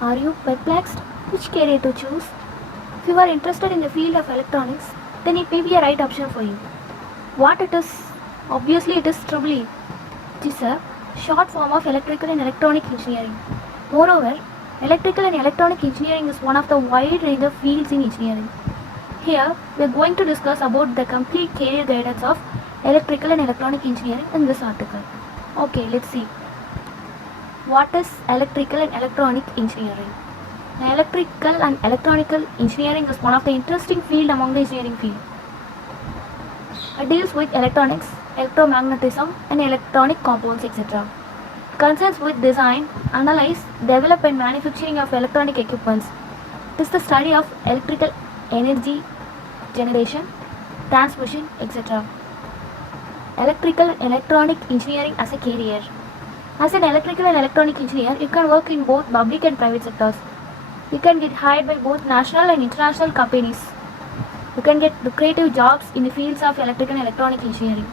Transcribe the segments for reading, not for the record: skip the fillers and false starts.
Are you perplexed which career to choose? If you are interested in the field of electronics, then it may be a right option for you. What it is? Obviously it is EEE. It is a short form of electrical and electronic engineering. Moreover, electrical and electronic engineering is one of the wide range of fields in engineering. Here, we are going to discuss about the complete career guidance of electrical and electronic engineering in this article. Okay, let's see. What is electrical and electronic engineering? Electrical and electronical engineering is one of the interesting field among the engineering field. It deals with electronics, electromagnetism and electronic compounds etc. Concerns with design, analyze, develop and manufacturing of electronic equipments. It is the study of electrical energy generation, transmission etc. Electrical and electronic engineering as a career. As an electrical and electronic engineer, you can work in both public and private sectors. You can get hired by both national and international companies. You can get lucrative jobs in the fields of electrical and electronic engineering.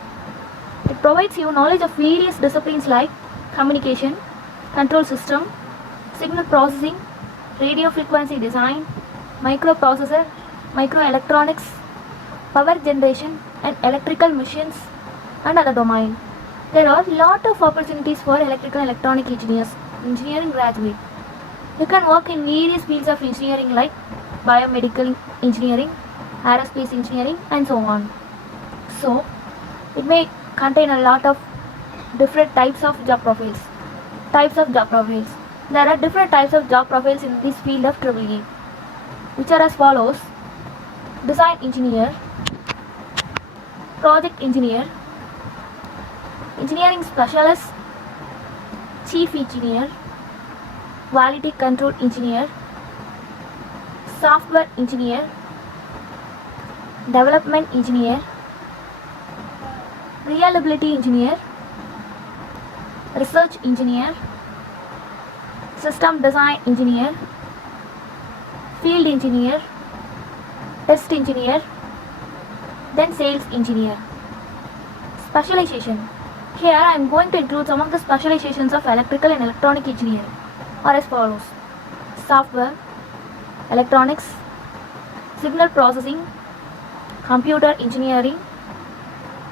It provides you knowledge of various disciplines like communication, control system, signal processing, radio frequency design, microprocessor, microelectronics, power generation and electrical machines and other domains. There are a lot of opportunities for electrical and electronic engineering graduate. You can work in various fields of engineering like biomedical engineering, aerospace engineering and so on. So, it may contain a lot of different types of job profiles. There are different types of job profiles in this field of EEE, which are as follows: design engineer, project engineer, engineering specialist, chief engineer, quality control engineer, software engineer, development engineer, reliability engineer, research engineer, system design engineer, field engineer, test engineer, then sales engineer. Specialization. Here I am going to include some of the specializations of electrical and electronic engineering are as follows: software, electronics, signal processing, computer engineering,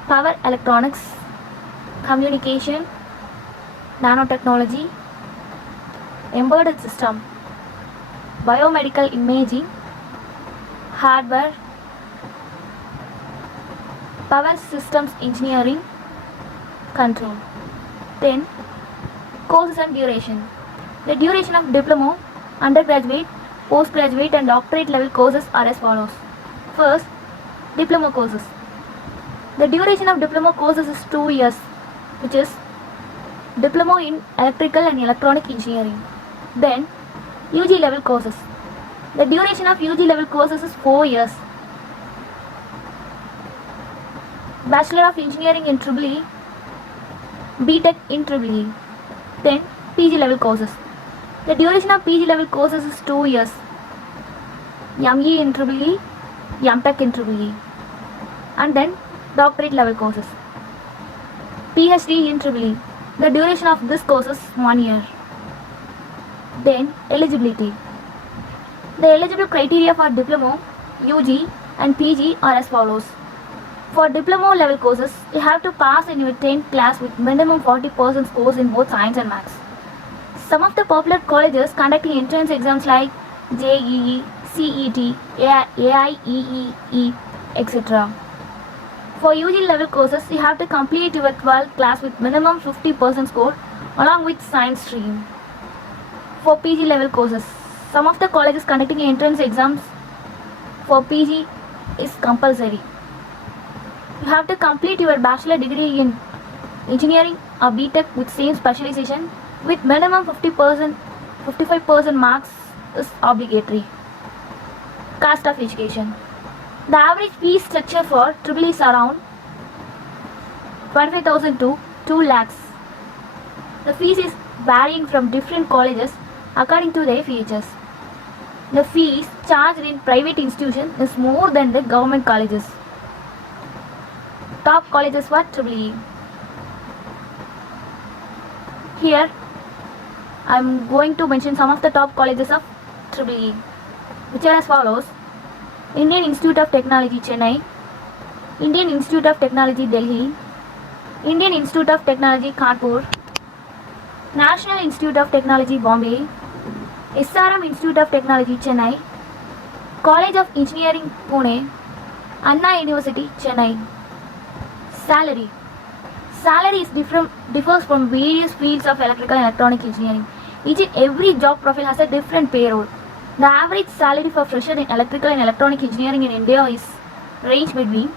power electronics, communication, nanotechnology, embedded system, biomedical imaging, hardware, power systems engineering, control. Then, courses and duration. The duration of diploma, undergraduate, postgraduate and doctorate level courses are as follows. First, diploma courses. The duration of diploma courses is 2 years, which is diploma in electrical and electronic engineering. Then, UG level courses. The duration of UG level courses is 4 years. Bachelor of Engineering in EEE, BTech in EEE. Then, PG level courses. The duration of PG level courses is 2 years. ME in EEE, MTech in EEE. And then, doctorate level courses. PhD in EEE. The duration of this course is 1 year. Then, eligibility. The eligible criteria for diploma, UG and PG are as follows. For diploma level courses, you have to pass in your 10th class with minimum 40% scores in both science and maths. Some of the popular colleges conducting entrance exams like JEE, CET, AIEEE, etc. For UG level courses, you have to complete your 12th class with minimum 50% score along with science stream. For PG level courses, some of the colleges conducting entrance exams for PG is compulsory. You have to complete your bachelor degree in engineering or BTech with same specialization with minimum 55% marks is obligatory. Cost of education. The average fee structure for EEE is around 25,000 to 2 lakhs. The fees is varying from different colleges according to their features. The fees charged in private institutions is more than the government colleges. Top colleges for EEE. Here, I'm going to mention some of the top colleges of EEE, which are as follows: Indian Institute of Technology, Chennai; Indian Institute of Technology, Delhi; Indian Institute of Technology, Kanpur; National Institute of Technology, Bombay; SRM Institute of Technology, Chennai; College of Engineering, Pune; Anna University, Chennai. Salary. Salary differs from various fields of electrical and electronic engineering. Each and every job profile has a different payroll. The average salary for fresher in electrical and electronic engineering in India is range between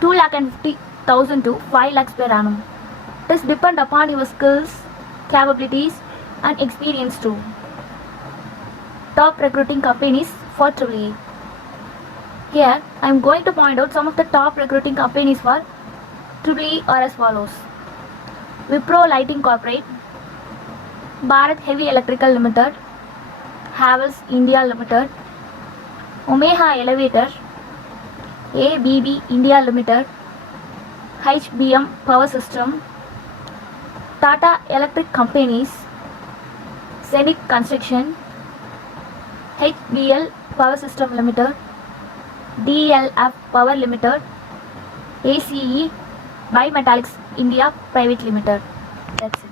2,50,000 to 5 lakhs per annum. This depend upon your skills, capabilities, and experience too. Top recruiting companies for EEE. Here, I am going to point out some of the top recruiting companies for EEE are as follows: Wipro Lighting Corporate, Bharat Heavy Electrical Limited, Havels India Limited, Omaha Elevator, ABB India Limited, HBM Power System, Tata Electric Companies, Zenith Construction, HBL Power System Limited, DLF Power Limited, ACE Bimetallics India Private Limited. That's it.